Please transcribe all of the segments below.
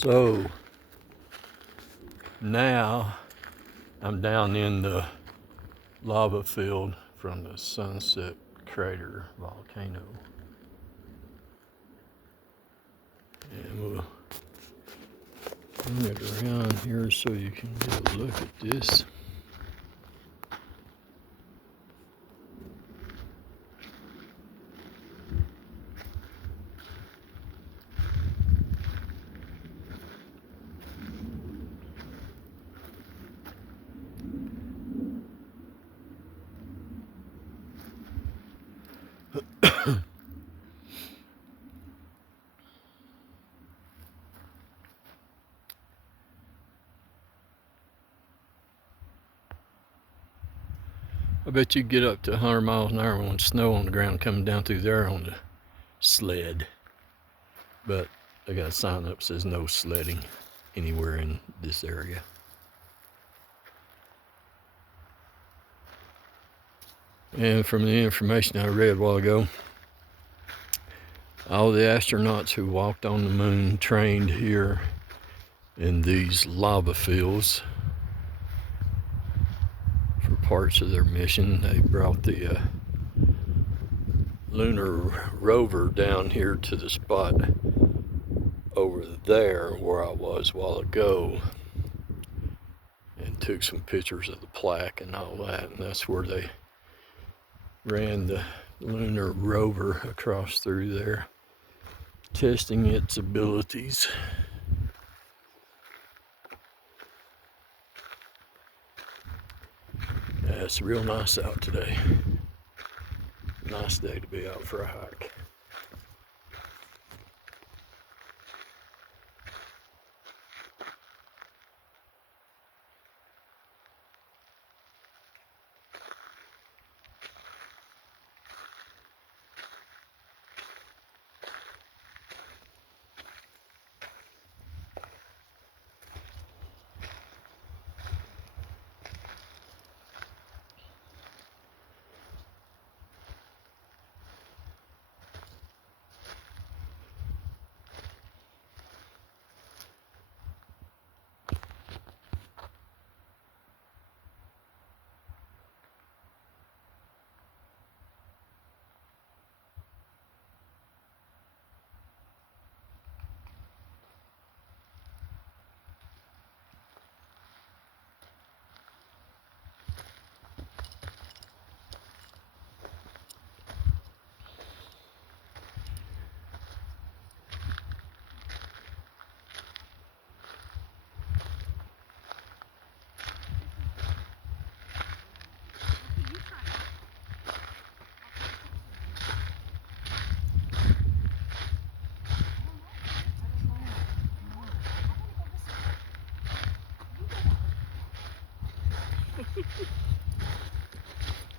So now I'm down in the lava field from the Sunset Crater volcano. And we'll bring it around here so you can get a look at this. I bet you get up to 100 miles an hour when snow on the ground coming down through there on the sled. But I got a sign up that says no sledding anywhere in this area. And from the information I read a while ago, all the astronauts who walked on the moon trained here in these lava fields for parts of their mission. They brought the lunar rover down here to the spot over there where I was a while ago and took some pictures of the plaque and all that, and that's where they ran the lunar rover across through there, testing its abilities. Yeah, it's real nice out today. Nice day to be out for a hike.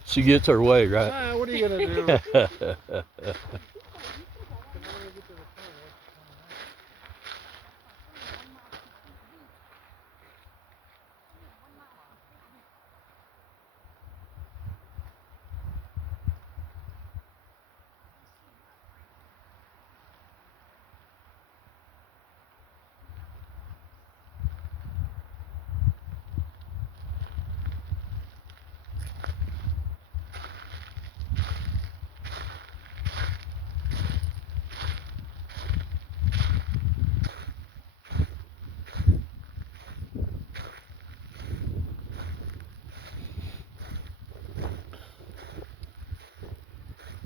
She gets her way, right? What are you gonna do?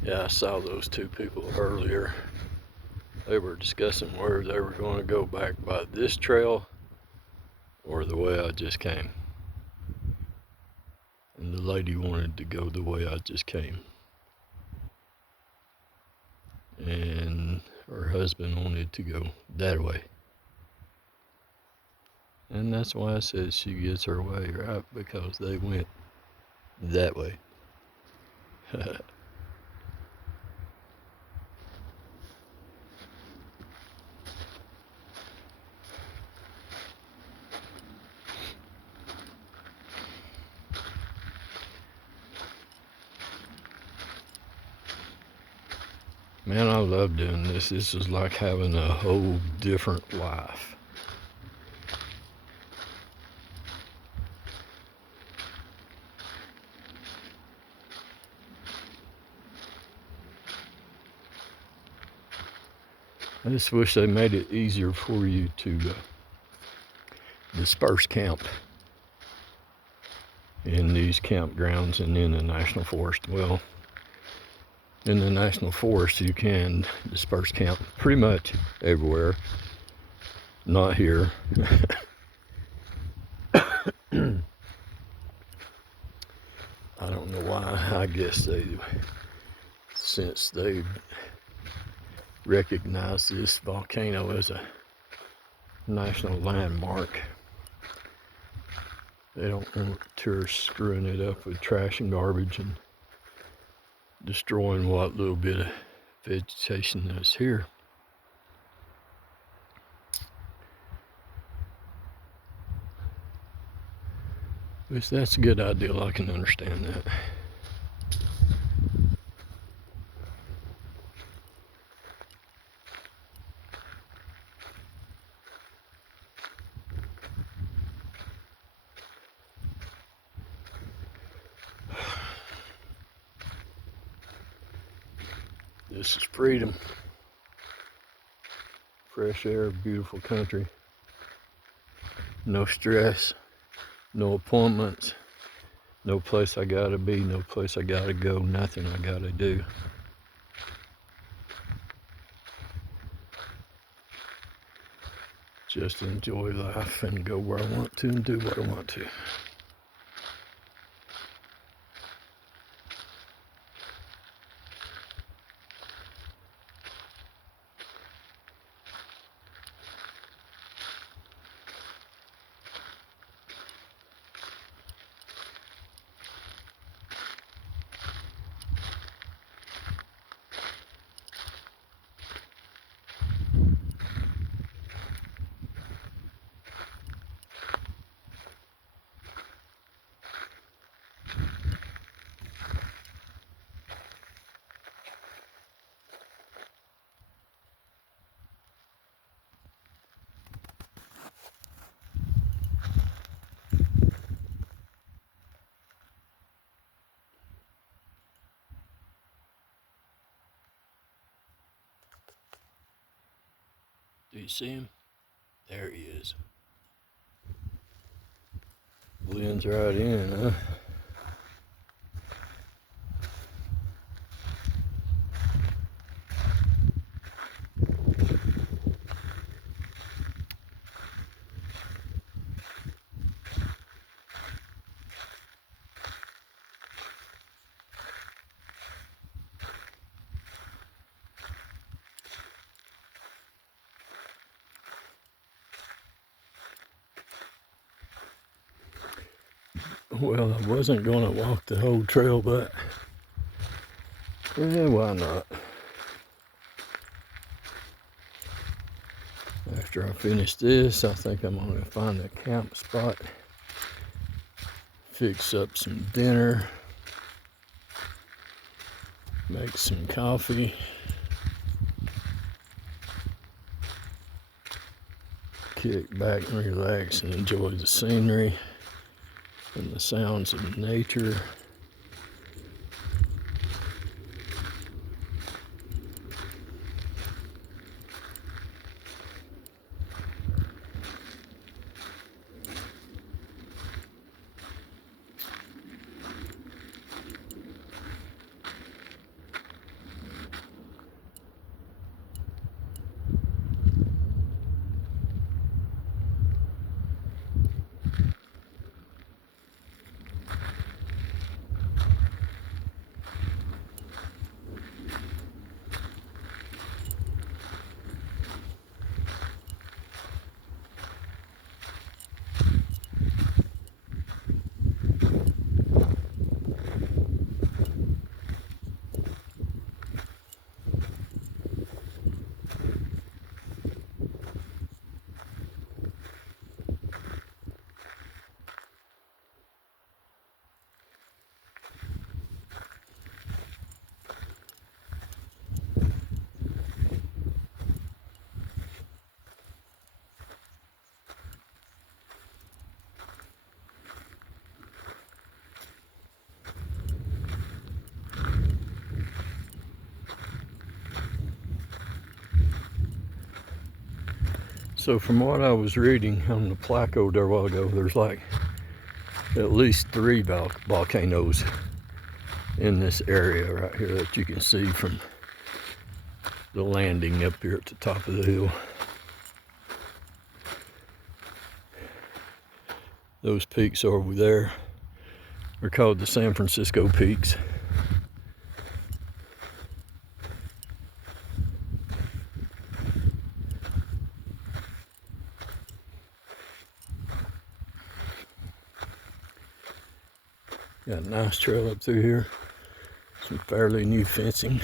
Yeah, I saw those two people earlier. They were discussing whether they were going to go back by this trail or the way I just came. And the lady wanted to go the way I just came. And her husband wanted to go that way. And that's why I said she gets her way, right? Because they went that way. Man, I love doing this. This is like having a whole different life. I just wish they made it easier for you to disperse camp in these campgrounds and in the national forest. Well, in the national forest you can disperse camp pretty much everywhere. Not here. I don't know why. I guess since they recognize this volcano as a national landmark, they don't want tourists screwing it up with trash and garbage and destroying what little bit of vegetation that's here. Which that's a good idea. I can understand that. This is freedom. Fresh air, beautiful country. No stress, no appointments, no place I gotta be, no place I gotta go, nothing I gotta do. Just enjoy life and go where I want to and do what I want to. Do you see him? There he is. Blends right in, huh? Well, I wasn't gonna walk the whole trail, but yeah, why not? After I finish this, I think I'm gonna find a camp spot, fix up some dinner, make some coffee, kick back and relax and enjoy the scenery and the sounds of nature. So from what I was reading on the Placo there a while ago, there's like at least 3 volcanoes in this area right here that you can see from the landing up here at the top of the hill. Those peaks over there are called the San Francisco Peaks. Got a nice trail up through here. Some fairly new fencing.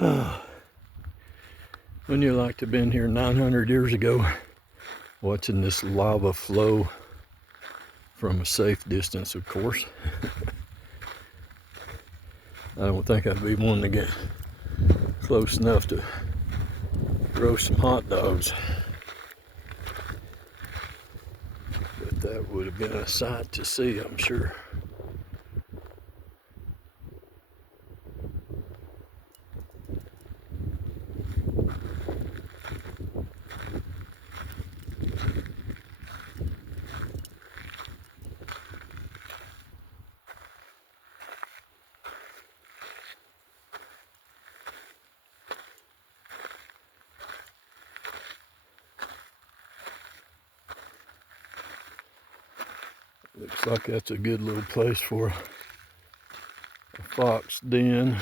Wow. Wouldn't you like to have been here 900 years ago, watching this lava flow from a safe distance, of course? I don't think I'd be one to get close enough to roast some hot dogs. But that would have been a sight to see, I'm sure. Looks like that's a good little place for a fox den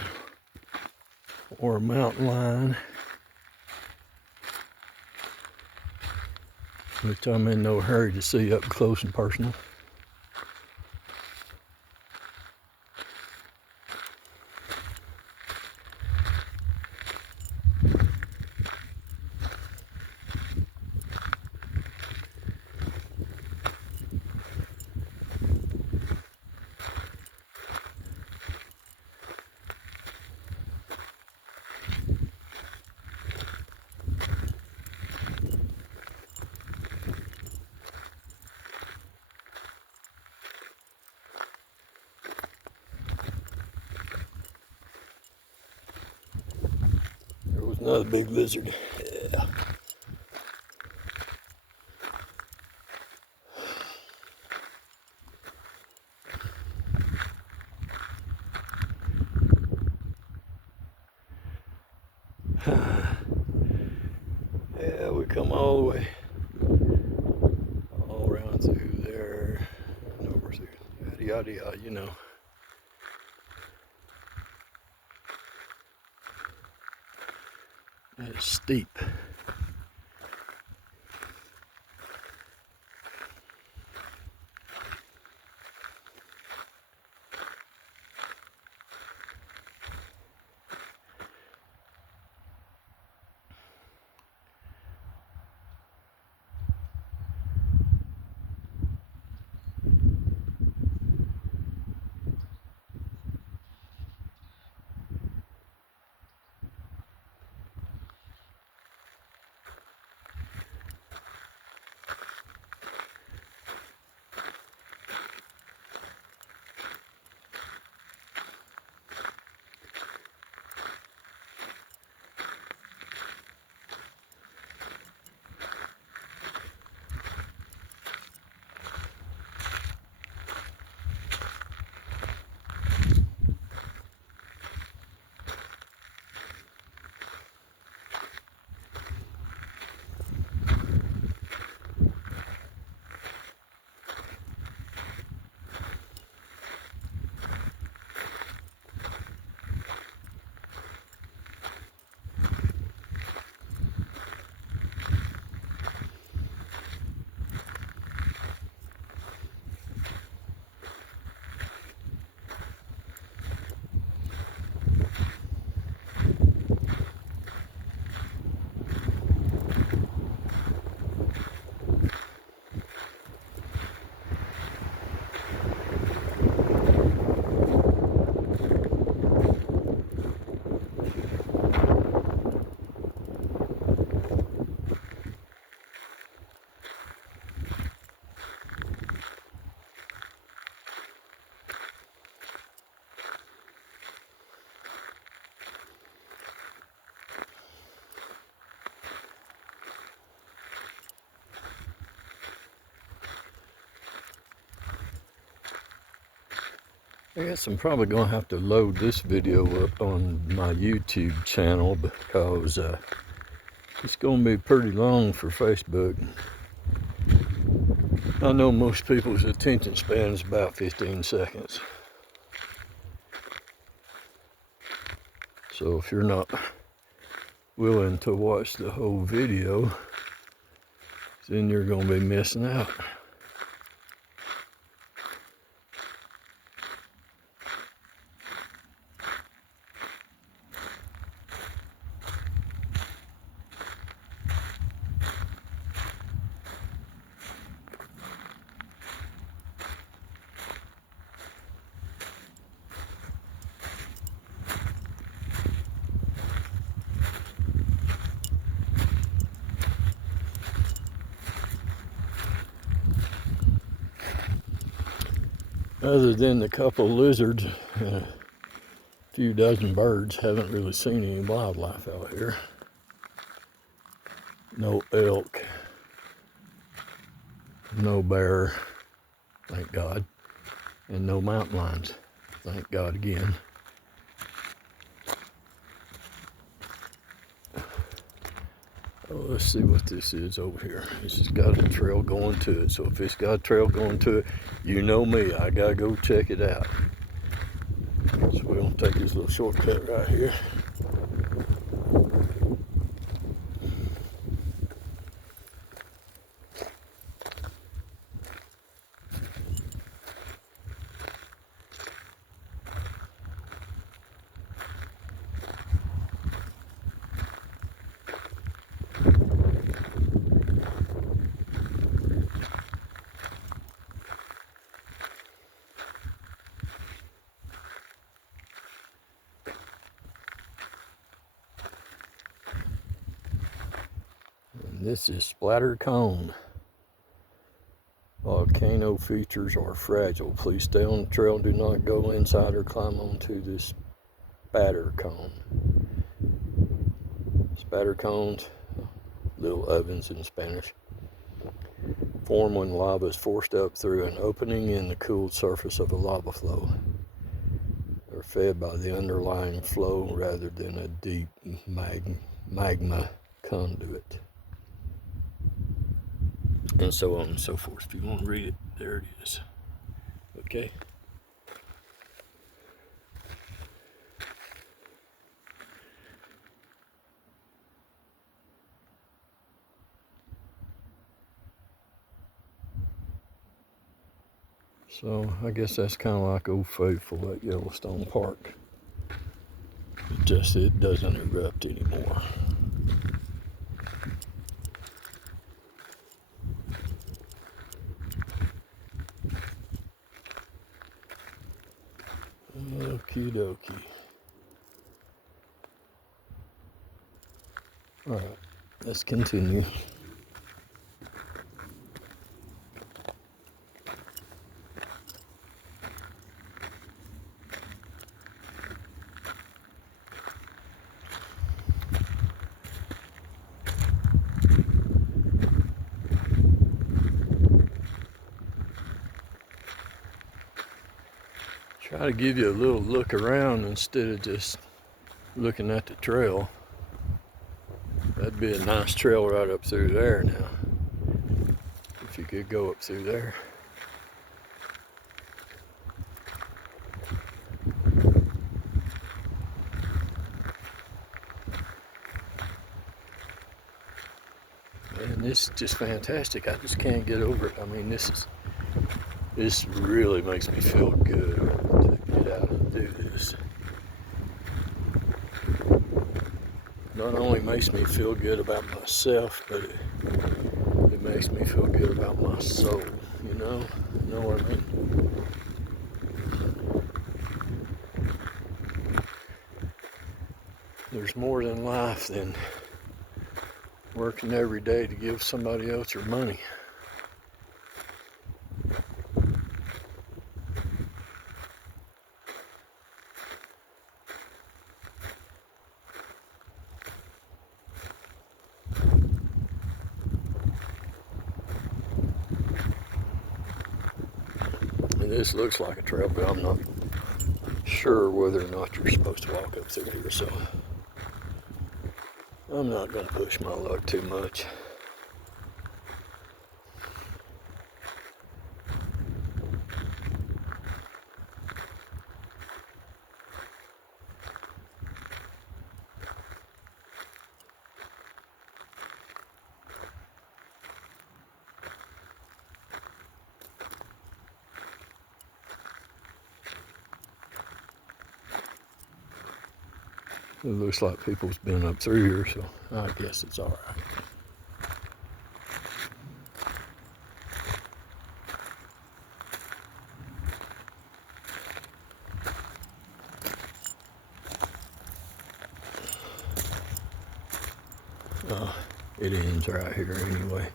or a mountain lion, which I'm in no hurry to see up close and personal. There was another big lizard. Yeah. Yeah, we come all the way, all around through there, and over through, yada yada yada, you know. It's steep. I guess I'm probably gonna have to load this video up on my YouTube channel because it's gonna be pretty long for Facebook. I know most people's attention span is about 15 seconds. So if you're not willing to watch the whole video, then you're gonna be missing out. Other than the couple lizards and a few dozen birds, haven't really seen any wildlife out here. No elk, no bear, thank God, and no mountain lions, thank God again. Oh, let's see what this is over here. This has got a trail going to it. So if it's got a trail going to it, you know me, I gotta go check it out. So we're gonna take this little shortcut right here. And this is Splatter Cone. Volcano features are fragile. Please stay on the trail. Do not go inside or climb onto this spatter cone. Spatter cones, little ovens in Spanish, form when lava is forced up through an opening in the cooled surface of a lava flow. They're fed by the underlying flow rather than a deep magma conduit. And so on and so forth. If you want to read it, there it is. Okay. So I guess that's kind of like Old Faithful at Yellowstone Park. Just it doesn't erupt anymore. Okie dokie. Alright, let's continue. Try to give you a little look around instead of just looking at the trail. That'd be a nice trail right up through there now. If you could go up through there. And this is just fantastic. I just can't get over it. I mean, this really makes me feel good to get out and do this. Not only makes me feel good about myself, but it makes me feel good about my soul, you know? You know what I mean? There's more than life than working every day to give somebody else your money. And this looks like a trail, but I'm not sure whether or not you're supposed to walk up through here, so I'm not going to push my luck too much. It looks like people's been up through here, so I guess it's all right. It ends right here anyway.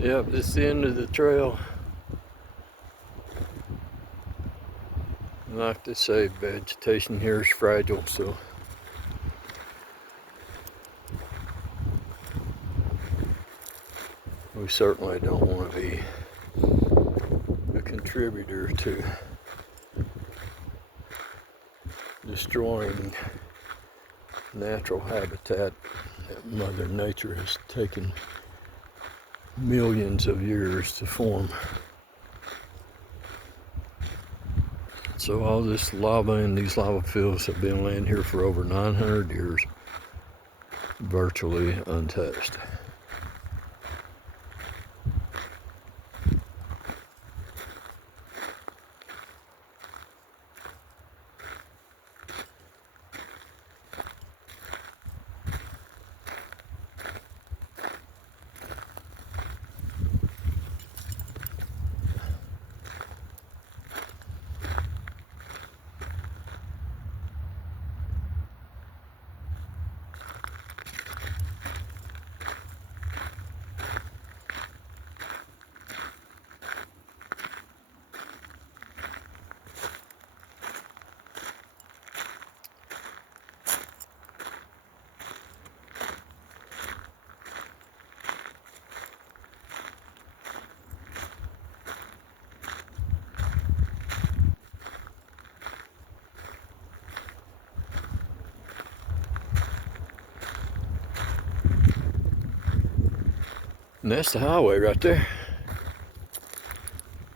Yep, this is the end of the trail. Like they say, vegetation here is fragile, so we certainly don't want to be a contributor to destroying natural habitat that Mother Nature has taken millions of years to form. So all this lava and these lava fields have been laying here for over 900 years, virtually untouched. And that's the highway right there.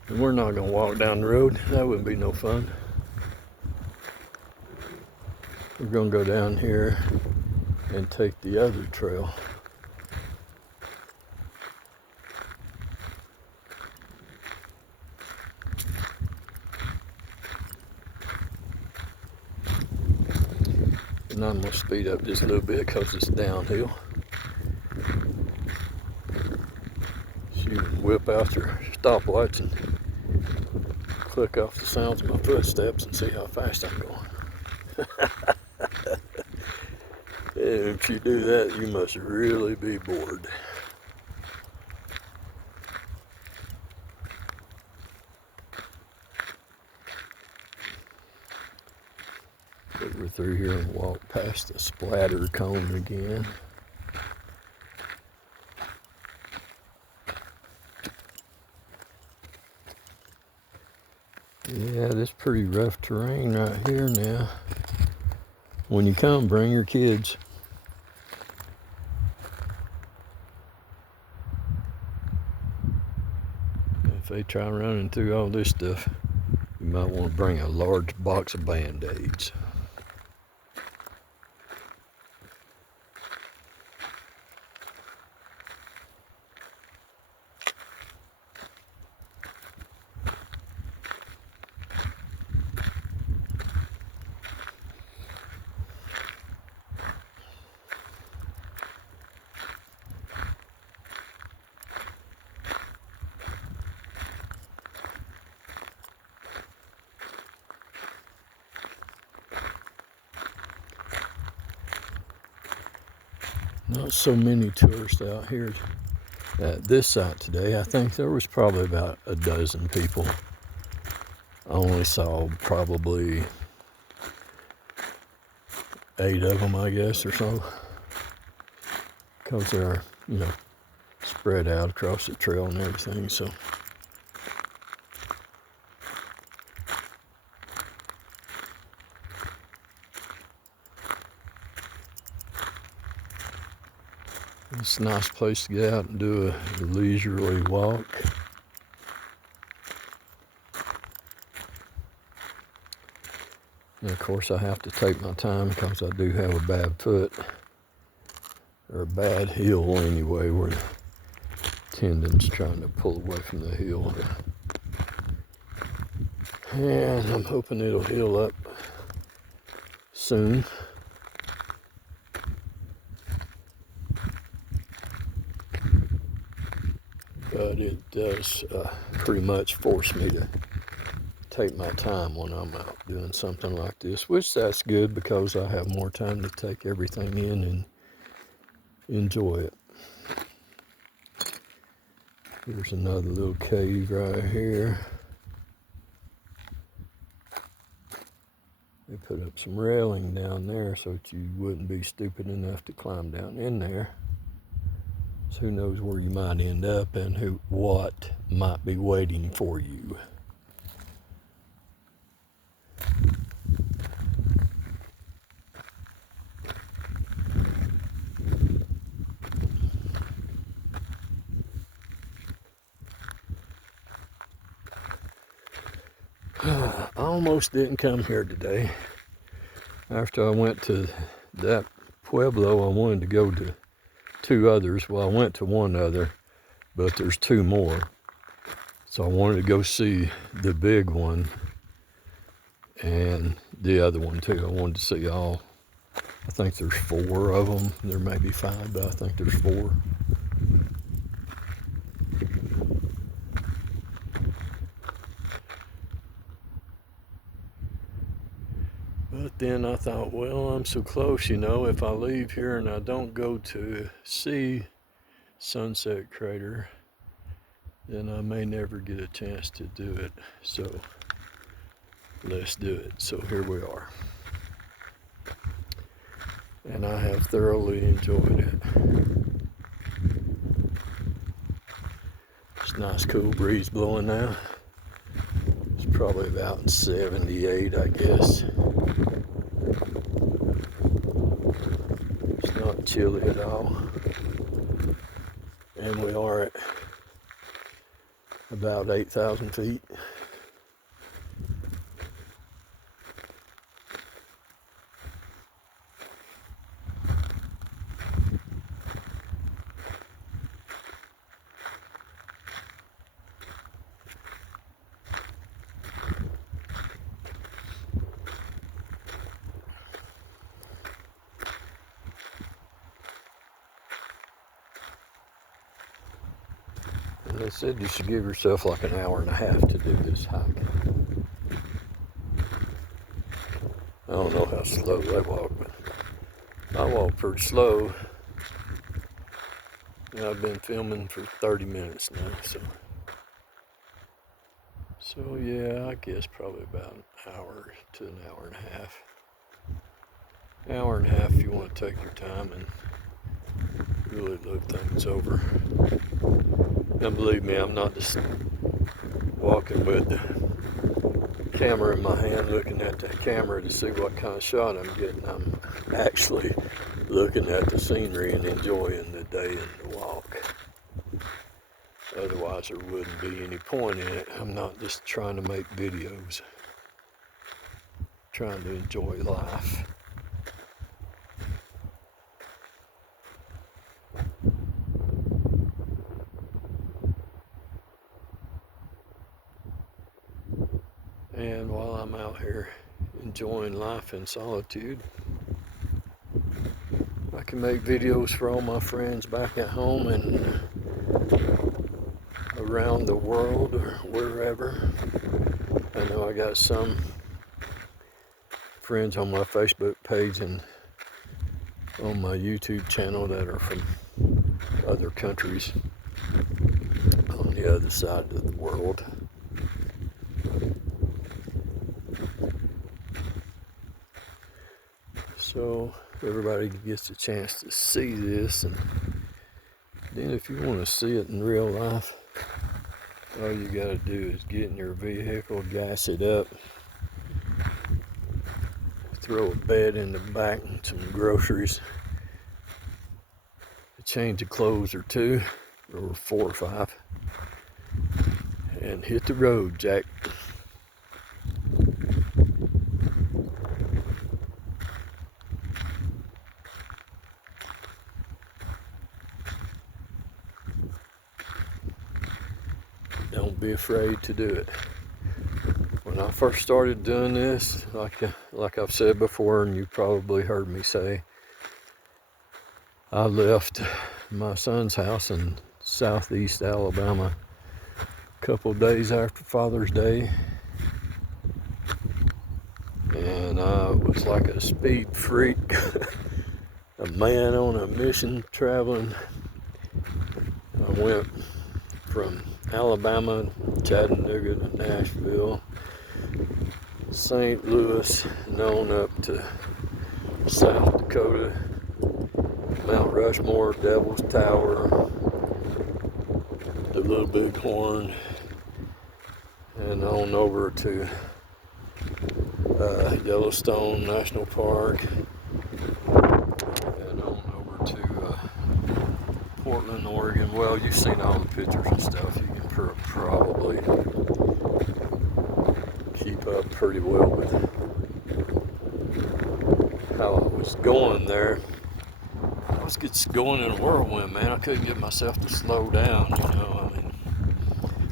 And we're not gonna walk down the road. That wouldn't be no fun. We're gonna go down here and take the other trail. And I'm gonna speed up just a little bit because it's downhill. So you can whip out your stopwatch and click off the sounds of my footsteps and see how fast I'm going. If you do that, you must really be bored. Over through here and walk past the splatter cone again. Yeah, this pretty rough terrain right here now. When you come, bring your kids. If they try running through all this stuff, you You might want to bring a large box of Band-Aids. Not so many tourists out here at this site today. I think there was probably about a dozen people. I only saw probably 8 of them, I guess, or so. Because they're, spread out across the trail and everything, so. It's a nice place to get out and do a leisurely walk. And of course I have to take my time because I do have a bad foot, or a bad heel anyway, where the tendon's trying to pull away from the heel. And I'm hoping it'll heal up soon. But it does pretty much force me to take my time when I'm out doing something like this, which that's good because I have more time to take everything in and enjoy it. Here's another little cave right here. They put up some railing down there so that you wouldn't be stupid enough to climb down in there. So who knows where you might end up and what might be waiting for you. I almost didn't come here today. After I went to that pueblo, I wanted to go to 2 others. Well, I went to 1 other, but there's 2 more. So I wanted to go see the big one and the other one too. I wanted to see all. I think there's 4 of them. There may be 5, but I think there's 4. But then I thought, well, I'm so close, if I leave here and I don't go to see Sunset Crater, then I may never get a chance to do it. So let's do it. So here we are. And I have thoroughly enjoyed it. It's a nice cool breeze blowing now. It's probably about 78, I guess. It's not chilly at all. And we are at about 8,000 feet. And they said you should give yourself like an hour and a half to do this hike. I don't know how slow they walk, but I walk pretty slow. And I've been filming for 30 minutes now, so yeah, I guess probably about an hour to an hour and a half. An hour and a half if you want to take your time and really look things over. And believe me, I'm not just walking with the camera in my hand looking at the camera to see what kind of shot I'm getting. I'm actually looking at the scenery and enjoying the day and the walk. Otherwise there wouldn't be any point in it. I'm not just trying to make videos. trying to enjoy life. And while I'm out here enjoying life in solitude, I can make videos for all my friends back at home and around the world or wherever. I know I got some friends on my Facebook page and on my YouTube channel that are from other countries on the other side of the world. So everybody gets a chance to see this, and then if you want to see it in real life, all you got to do is get in your vehicle, gas it up, throw a bed in the back and some groceries, a change of clothes or two, or 4 or 5, and hit the road, Jack. Don't be afraid to do it. When I first started doing this, like I've said before, and you probably heard me say, I left my son's house in southeast Alabama a couple days after Father's Day, and I was like a speed freak, a man on a mission traveling. I went from Alabama, Chattanooga to Nashville, St. Louis, and on up to South Dakota, Mount Rushmore, Devil's Tower, the Little Big Horn, and on over to Yellowstone National Park, and on over to Portland, Oregon. Well, you've seen all the pictures and stuff. You can probably keep up pretty well with how I was going there. I was just going in a whirlwind, man. I couldn't get myself to slow down, you know. I mean,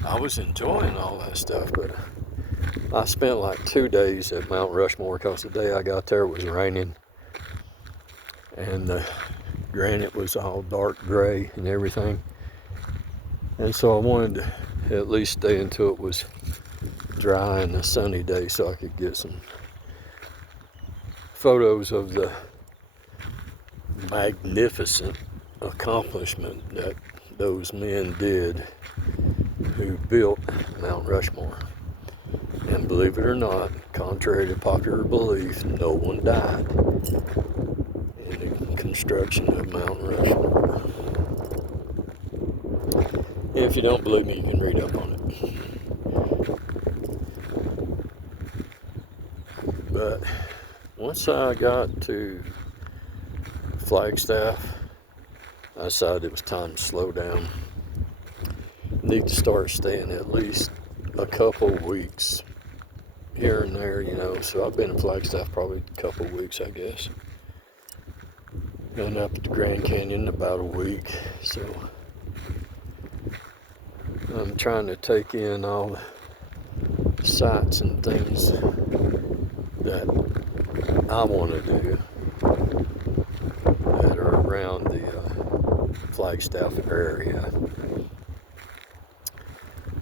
I was enjoying all that stuff, but I spent like 2 days at Mount Rushmore because the day I got there was raining, and the granite was all dark gray and everything. And so I wanted to at least stay until it was dry and a sunny day so I could get some photos of the magnificent accomplishment that those men did who built Mount Rushmore. And believe it or not, contrary to popular belief, no one died in the construction of Mount Rushmore. If you don't believe me, you can read up on it. But once I got to Flagstaff, I decided it was time to slow down. Need to start staying at least a couple weeks here and there, you know. So I've been in Flagstaff probably a couple weeks, I guess. Been up at the Grand Canyon about a week, so I'm trying to take in all the sights and things that I want to do that are around the Flagstaff area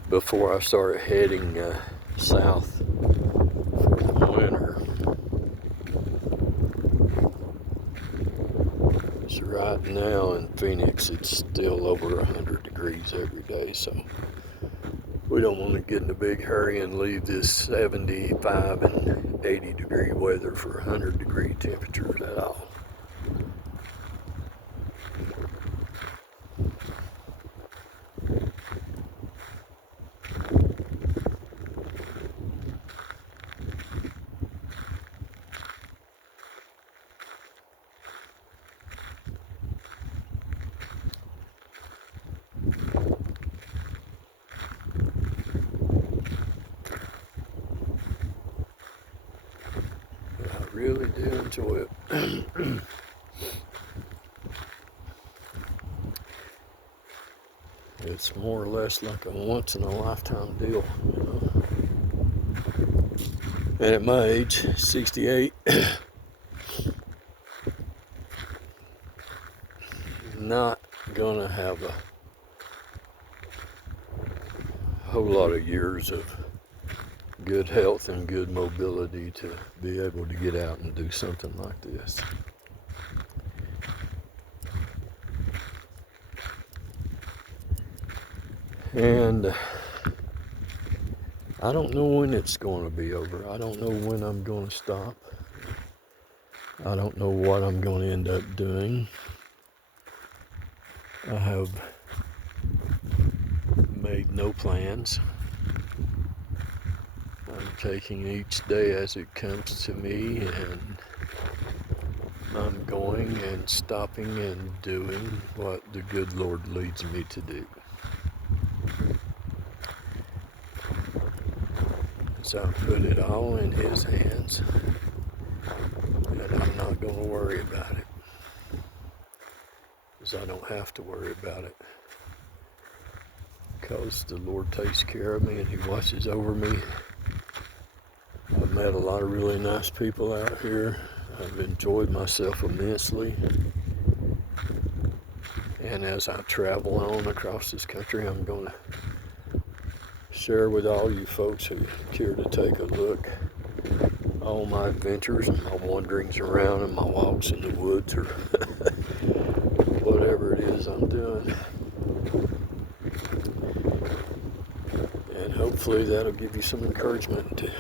before I start heading south for the winter. So right now in Phoenix, it's still over 100 degrees every day, so we don't want to get in a big hurry and leave this 75 and 80 degree weather for 100 degree temperatures at all. really do enjoy it. It's more or less like a once-in-a-lifetime deal, you know. And at my age, 68, not gonna have a whole lot of years of good health and good mobility to be able to get out and do something like this. And I don't know when it's going to be over. I don't know when I'm going to stop. I don't know what I'm going to end up doing. I have made no plans. I'm taking each day as it comes to me, and I'm going and stopping and doing what the good Lord leads me to do. So I put it all in His hands, and I'm not going to worry about it, because I don't have to worry about it, because the Lord takes care of me and He watches over me. I've met a lot of really nice people out here. I've enjoyed myself immensely. And as I travel on across this country, I'm going to share with all you folks who care to take a look all my adventures and my wanderings around and my walks in the woods or whatever it is I'm doing. And hopefully that'll give you some encouragement to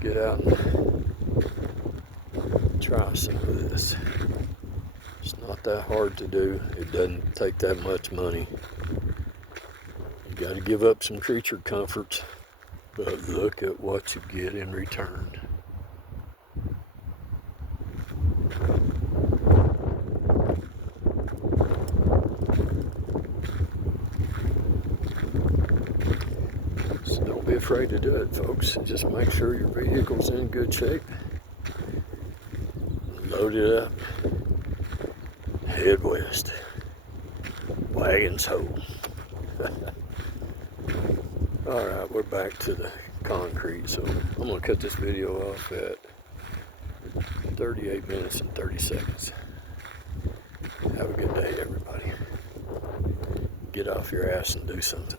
get out and try some of this. It's not that hard to do. It doesn't take that much money. You got to give up some creature comforts, but look at what you get in return. So don't be afraid to do it, folks. Just make sure your vehicle's in good shape. Load it up. Head west. Wagons ho. Alright, we're back to the concrete, so I'm going to cut this video off at 38 minutes and 30 seconds. Have a good day, everybody. Get off your ass and do something.